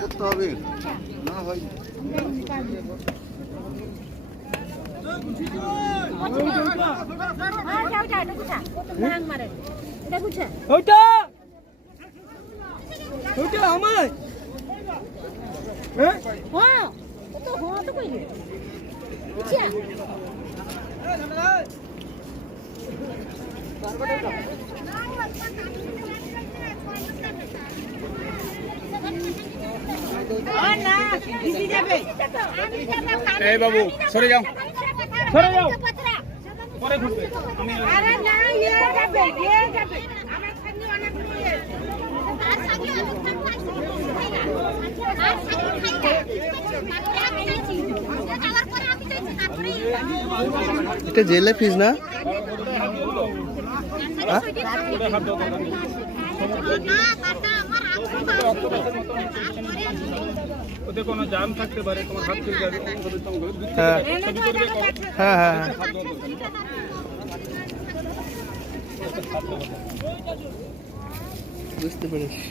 করতে হবে না হয় এই বাবু সরে যাও সরে যাও পরে ঘুরবে আমি আরে না ইয়ে যাবে আমার সামনে অনেক ইয়ে আর সামনে অনেক খান পাইছি আর সামনে খাইতা আমি যাচ্ছি যাওয়ার পরে আমি যাচ্ছি তারপরে এটা জেলে ফিস না না কাটা আমার ওতে কোনো জাম থাকতে পারে তোমার হাত চলে যাবে হ্যাঁ হ্যাঁ বুঝতে পেরেছি।